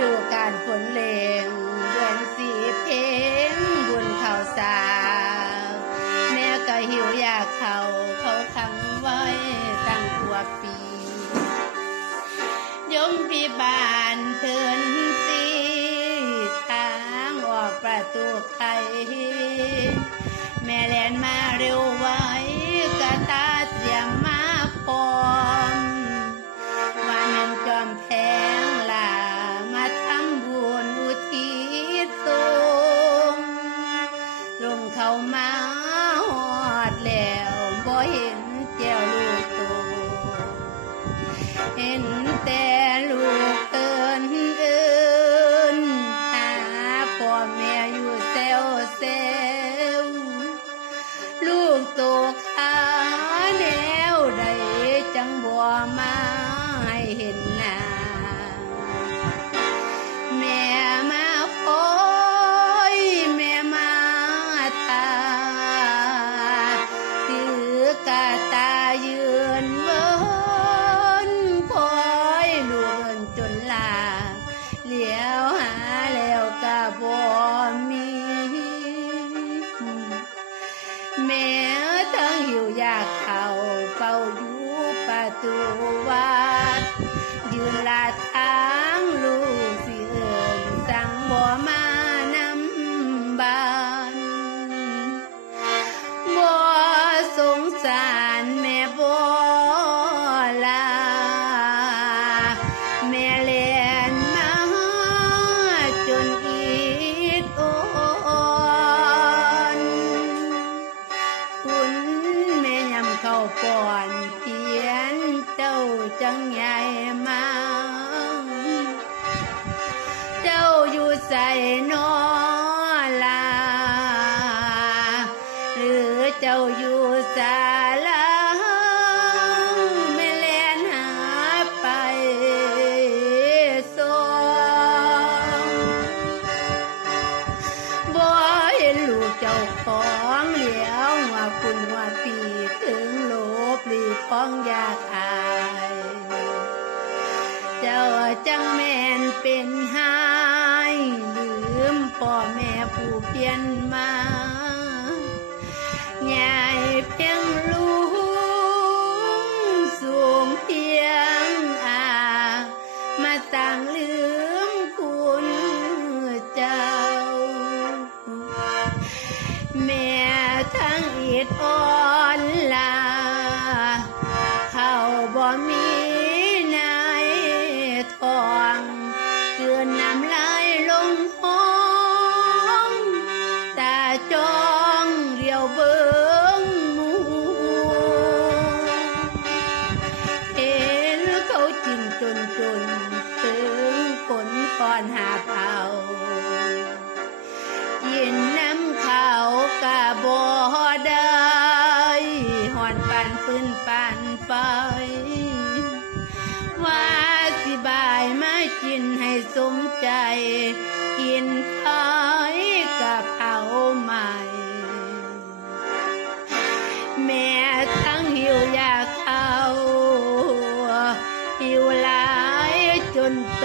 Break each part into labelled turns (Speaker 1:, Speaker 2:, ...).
Speaker 1: ดูการฝนเลงเดือนสีเพงบุญข่าวสา แม่ก็หิวอยากเขาเขาขังไว้ตั้งกว่าปียมพิบาลเทินสีทางออกประตูไขแม่แลนมาเร็ว ปร ใส่นอลา หรือเจ้าอยู่ศาลาไม่แลนหาไปส่งบ่เห็นลูกเจ้าของเหลียวว่าคุณว่าปีถึงโลบหลีกของอยากอาย เจ้าจังแม่นเป็นหา พ่อแม่ผู้เปลี่ยนมาใหญ่เพียงลูกสูงเพียงอามาต่างลืมคุณเจ้า แม่ทั้งอิดอ่อ กินไอยกับเขาใหม่ แม่ทั้งหิวอยากเข้าหิวหลายจนโต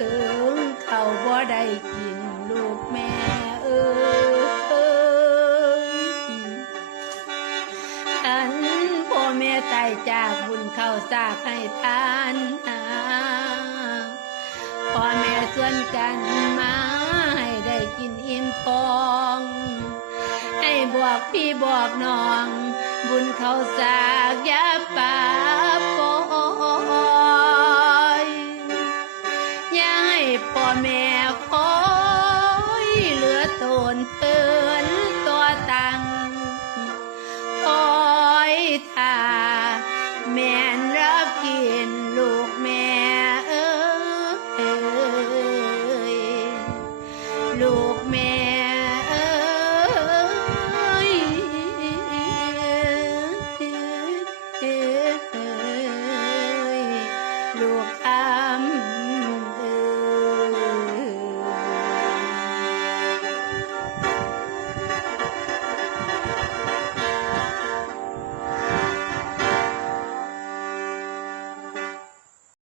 Speaker 1: ถึงเขาบ่ได้กินลูกแม่เอ้ยอันพ่อแม่ตายจากบุญเข้าสากให้ทานหาพ่อแม่ส่วนกันมาให้ได้กินอิ่มท้อง ให้บอกพี่บอกน้อง บุญเขาสากอยาปา